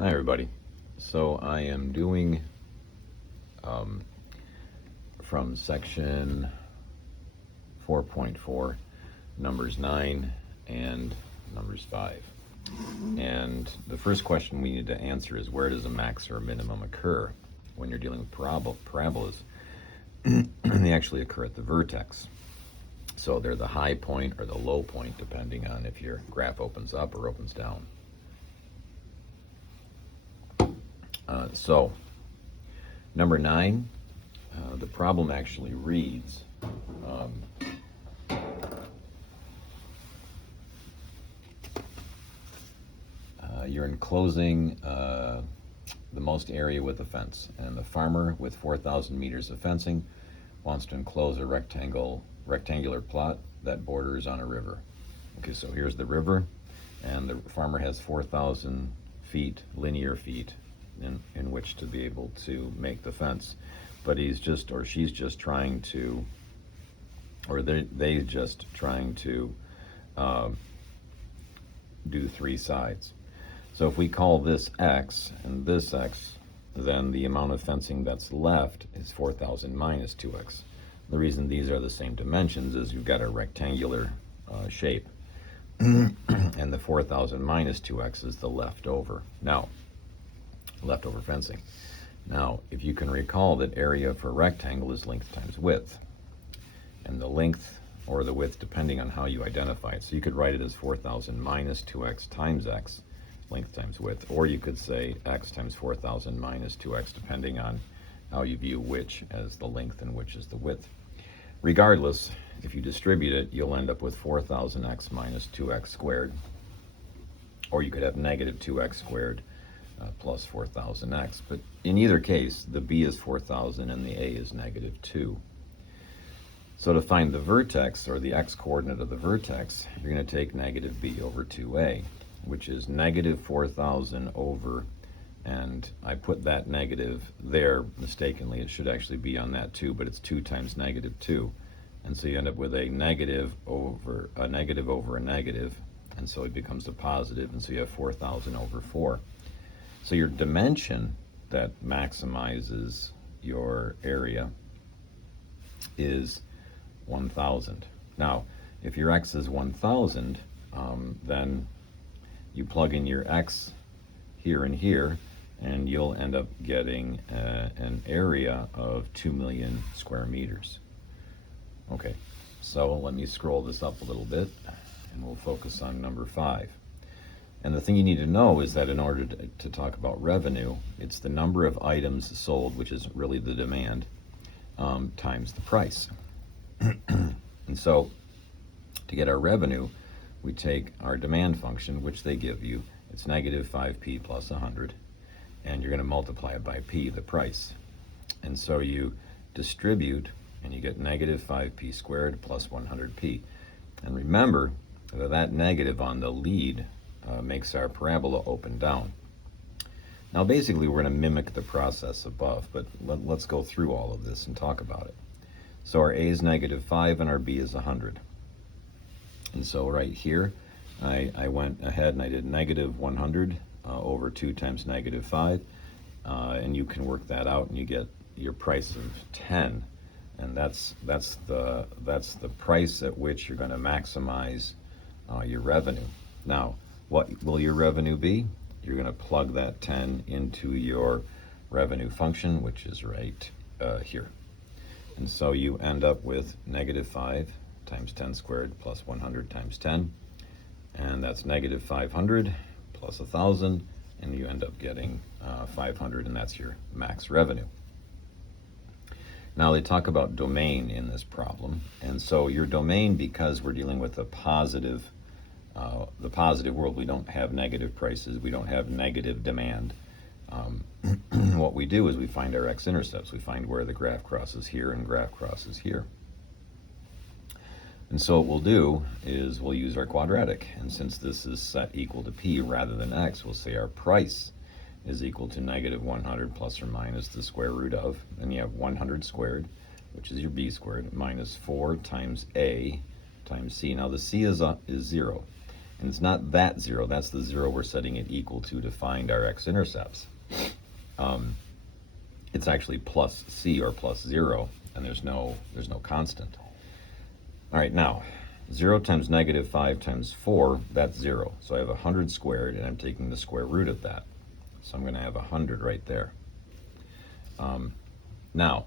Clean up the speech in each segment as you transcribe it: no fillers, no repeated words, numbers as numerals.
Hi everybody. So I am doing from section 4.4, numbers 9 and numbers 5. And the first question we need to answer is, where does a max or a minimum occur? When you're dealing with parabolas, they actually occur at the vertex. So they're the high point or the low point, depending on if your graph opens up or opens down. So number 9, the problem actually reads, you're enclosing the most area with a fence, and the farmer with 4,000 meters of fencing wants to enclose a rectangular plot that borders on a river. Okay, so here's the river, and the farmer has 4,000 feet, linear feet, in which to be able to make the fence. But he's just, or she's just trying to, or they just trying to do 3 sides. So if we call this x and this x, then the amount of fencing that's left is 4,000 minus 2x. The reason these are the same dimensions is you've got a rectangular shape, and the 4,000 minus 2x is the leftover fencing. Now, if you can recall that area for a rectangle is length times width, and the length or the width depending on how you identify it. So you could write it as 4,000 minus 2x times x, length times width, or you could say x times 4,000 minus 2x, depending on how you view which as the length and which is the width. Regardless, if you distribute it, you'll end up with 4,000x minus 2x squared, or you could have negative 2x squared plus 4,000x. But in either case, the b is 4,000 and the a is negative 2. So to find the vertex, or the x-coordinate of the vertex, you're going to take negative b over 2a, which is negative 4,000 over, and I put that negative there mistakenly. It should actually be on that 2, but it's 2 times negative 2. And so you end up with a negative over a negative, and so it becomes a positive, and so you have 4,000 over 4. So your dimension that maximizes your area is 1,000. Now, if your x is 1,000, then you plug in your x here and here, and you'll end up getting an area of 2 million square meters. Okay, so let me scroll this up a little bit, and we'll focus on number 5. And the thing you need to know is that in order to talk about revenue, it's the number of items sold, which is really the demand, times the price. And so to get our revenue, we take our demand function, which they give you. It's negative 5p plus 100, and you're going to multiply it by p, the price. And so you distribute, and you get negative 5p squared plus 100p. And remember that negative on the lead makes our parabola open down. Now basically we're going to mimic the process above, but let's go through all of this and talk about it. So our a is negative 5 and our b is 100. And so right here, I went ahead and I did negative 100 over 2 times negative 5, and you can work that out and you get your price of 10. And that's the price at which you're going to maximize your revenue. Now, what will your revenue be? You're going to plug that 10 into your revenue function, which is right here. And so you end up with negative 5 times 10 squared plus 100 times 10, and that's negative 500 plus 1,000, and you end up getting 500, and that's your max revenue. Now they talk about domain in this problem, and so your domain, because we're dealing with the positive world, we don't have negative prices, we don't have negative demand. What we do is we find our x-intercepts. We find where the graph crosses here and graph crosses here. And so what we'll do is we'll use our quadratic. And since this is set equal to p rather than x, we'll say our price is equal to negative 100 plus or minus the square root of, and you have 100 squared, which is your b squared, minus 4 times a times c. Now the c is 0. And it's not that 0, that's the 0 we're setting it equal to find our x-intercepts. It's actually plus c or plus 0, and there's no constant. All right, now 0 times negative 5 times 4, that's 0. So I have 100 squared, and I'm taking the square root of that. So I'm going to have 100 right there. Now,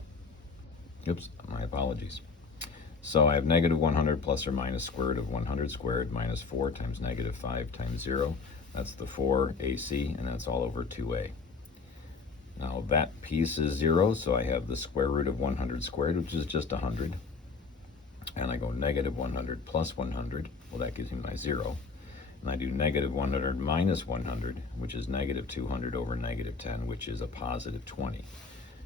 oops, my apologies. So I have negative 100 plus or minus square root of 100 squared minus 4 times negative 5 times 0. That's the 4ac, and that's all over 2a. Now that piece is 0, so I have the square root of 100 squared, which is just 100. And I go negative 100 plus 100. Well, that gives me my 0. And I do negative 100 minus 100, which is negative 200 over negative 10, which is a positive 20.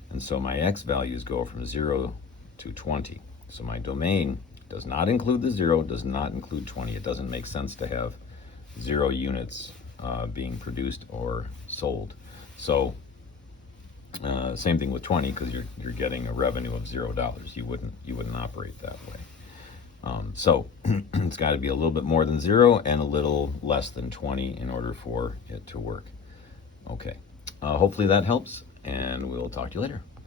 And so my x values go from 0 to 20. So my domain does not include the 0, does not include 20. It doesn't make sense to have 0 units being produced or sold. So same thing with 20, because you're getting a revenue of $0. You wouldn't operate that way. So it's got to be a little bit more than 0 and a little less than 20 in order for it to work. Okay, hopefully that helps, and we'll talk to you later.